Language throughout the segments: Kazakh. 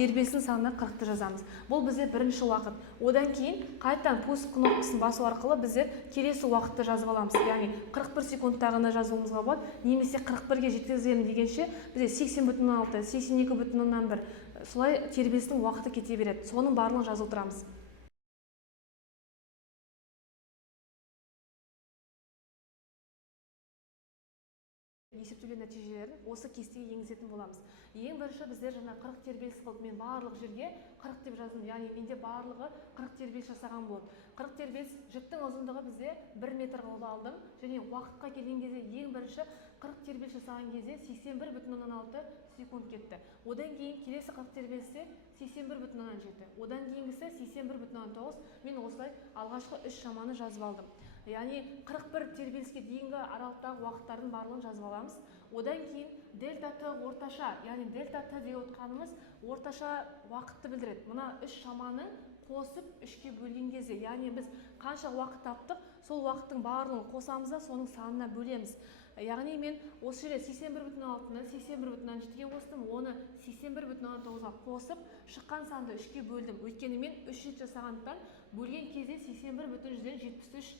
тербелістің санына 40-ты жазамыз. Бұл бізде бірінші уақыт. Одан кейін қайтадан пуск кнопкасын басу арқылы біздер келесі уақытты жазып аламыз. Яғни 41 секундтағына жазуымызға болады. Немесе 41-ге жеткіземін дегенше бізде 80,6, 82,1 солай тербелістің уақыты кете береді. Соның барлығын жазып отырамыз. Есептеулер нәтижелерін осы кестеге енгізетін боламыз. Ең бірінші біздер жаңа 40 тербеліс қылып, мен барлық жерге 40 деп жаздым. Яғни менде барлығы 40 тербеліс жасаған болады. 40 тербеліс жіптің ұзындығы бізде 1 метр қылып алдым. Және уақытқа келген кезде ең бірінші 40 тербеліс жасаған кезде 81,6 секунд кетті. Одан кейін келесі 40 тербелісте 81,7. Одан кейінгісі 81,9. Мен осылай алғашқы 3 шаманы жазып алдым. Яғни 41 тербеліске дейінгі аралықтағы уақыттардың барлығын жазып аламыз. Одан кейін дельта Т орташа, яғни дельта Т деп отқанымыз орташа уақытты білдіреді. Мына 3 шаманы қосып 3-ке бөлген кезде, яғни біз қанша уақыт таптық, сол уақыттың барлығын қосамыз да соның санына бөлеміз. Яғни мен осы жерде 81,6-ны 81,7-ге қостым, оны 81,9-ға қосып, шыққан санды 3-ке бөлдім. Өйткені мен 3 рет жасағандықтан бөлген кезде 81,73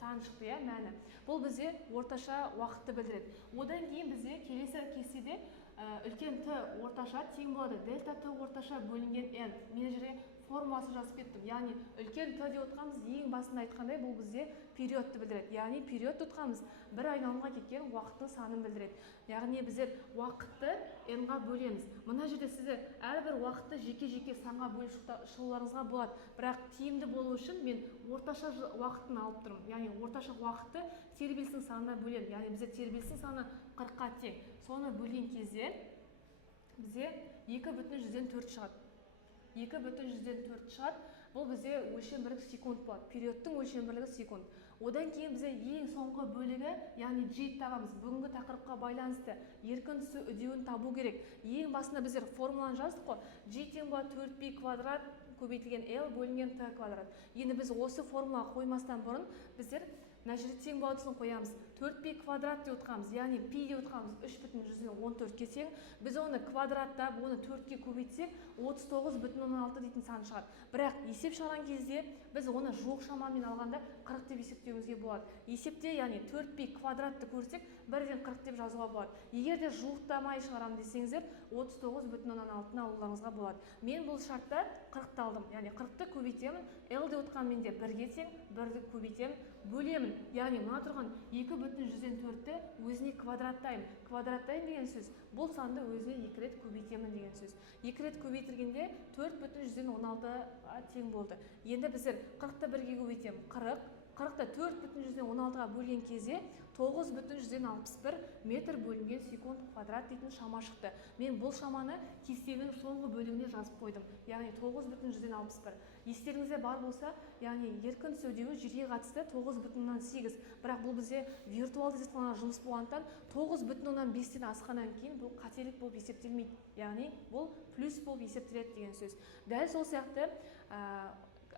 сан шықты, мәні. Бұл бізде орташа уақытты білдіреді. Одан кейін бізде келесі кестеде үлкен Т орташа тең болады дельта Т орташа бөлінген N. Мен жерге формуласын жазып кеттім. Яғни үлкен Т деп отқанымыз ең басында айтқандай бұл бізде периодты білдіреді. Яғни период отқанымыз бір айналымға кеткен уақыттың санын білдіреді. Яғни біздер уақытты N-ға бөлеміз. Мына жерде сіздер әрбір уақытты жеке-жеке санға бөліп шығуларыңызға болады. Бірақ тиімді болу үшін мен орташа уақытын алып тұрмын. Яғни орташа уақытты тербелістің санына бөлемін. Яғни біздер тербелістің саны 40-қа тең. Соны бөлген кезде бізде 2,4 шығады. 2,4 шығады. Бұл бізде өлшем бірлігі секунд болады. Периодтың өлшем бірлігі секунд. Одан кейін бізде ең соңғы бөлігі, яғни J табамыз. Бүгінгі тақырыпқа байланысты еркін түсу үдеуін табу керек. Ең басында біздер формуланы жаздық қой. J тең болады 4π квадрат көбейтілген L бөлінген T квадрат. Енді біз осы формулаға қоймастан бұрын біздер мына жерде тең болатысын қоямыз. 4π квадрат деп отқанымыз, яғни пи деп отқанымыз 3,14-ке тең. Біз оны квадраттап, оны 4-ке көбейтсек, 39,6 дейтін сан шығады. Бірақ есеп шығарған кезде біз оны жуық шамамен алғанда 40 деп есептеуімізге болады. Есепте, яғни 4π квадратты көрсек, бірден 40 деп жазуға болады. Егер де жуықтамай шығарам десеңіздер, 39,6-ны алуларыңызға болады. Мен бұл шартта 40-ты алдым, яғни 40-ты көбейтемін. L деп отқан менде 1-ге тең, 1-ді көбейтемін, бөлемін. Яғни мына тұрған 2,4-ті өзіне квадраттаймын. Квадраттаймын деген сөз, бұл санды өзіне 2 рет көбейтемін деген сөз. 2 рет көбейтілгенде 4,416-ға тең болды. Енді біздер 40-ты 1-ге көбейтемін. 40-ты 4,416-ға бөлген кезде 9,161 метр бөлінген секунд квадрат дейтін шама шықты. Мен бұл шаманы кестенің соңғы бөлігіне жазып қойдым. Яғни 9,161. Естеріңізде бар болса, яғни еркін сөйлеуі жерге қатысты 9,8. Бірақ бұл бізде виртуалды зертханада жұмыс болғандықтан 9,5-тен асқаннан кейін бұл қателік болып есептелмейді. Яғни бұл плюс болып есептеледі деген сөз. Дәл сол сияқты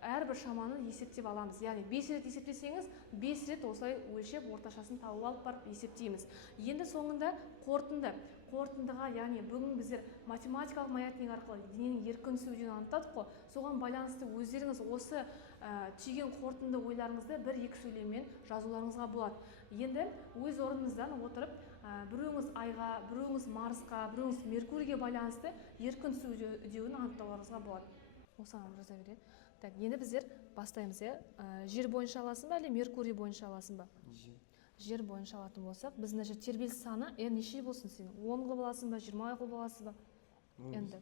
әрбір шаманы есептеп аламыз. Яғни 5 рет есептесеңіз, 5 рет осылай өлшеп орташасын тауып алып барып есептейміз. Енді соңында қорытындыға, яғни бүгін біздер математикалық маятник арқылы дененің еркін түсуін анықтадық қой. Соған байланысты өздеріңіз осы түйген қорытынды ойларыңызды 1-2 сөйлеммен жазуларыңызға болады. Енді өз орныңыздан отырып, біреуіңіз Айға, біреуіңіз Марсқа, біреуіңіз Меркурийге байланысты еркін түсу үдеуін анықтауларыңызға болады. Осыған жаза береді. Енді біздер бастаймыз. Жер бойынша аласың ба, әлде Меркурий бойынша аласың ба? Жер бойынша алатын болсақ, біз мына жер тербеліс саны N неше болсын сен? 10 қылып аласың ба, 20 қылып аласың ба? Енді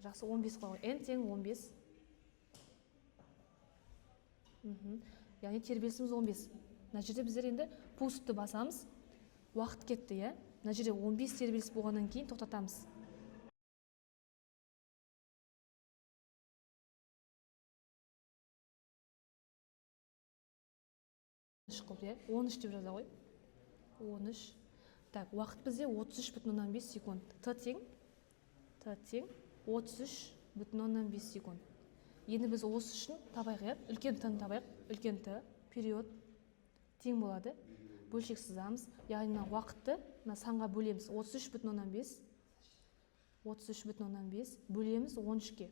жақсы 15 қылып. N тең 15. Яғни тербелісіміз 15. Мына жерде біздер енді пустты басамыз. Уақыт кетті, мына жерде 15 тербеліс болғаннан кейін тоқтатамыз. Қылып, 13 деп жаза ғой. 13. Так, уақыт бізде 33,5 секунд. Т тең 33,5 секунд. Енді біз осы үшін табайық, үлкен Т-ны табайық. Үлкен Т, период тең болады. Бөлшек сызамыз. Яғни уақытты санға бөлеміз. 33,5 33,5 бөлеміз 13-ке.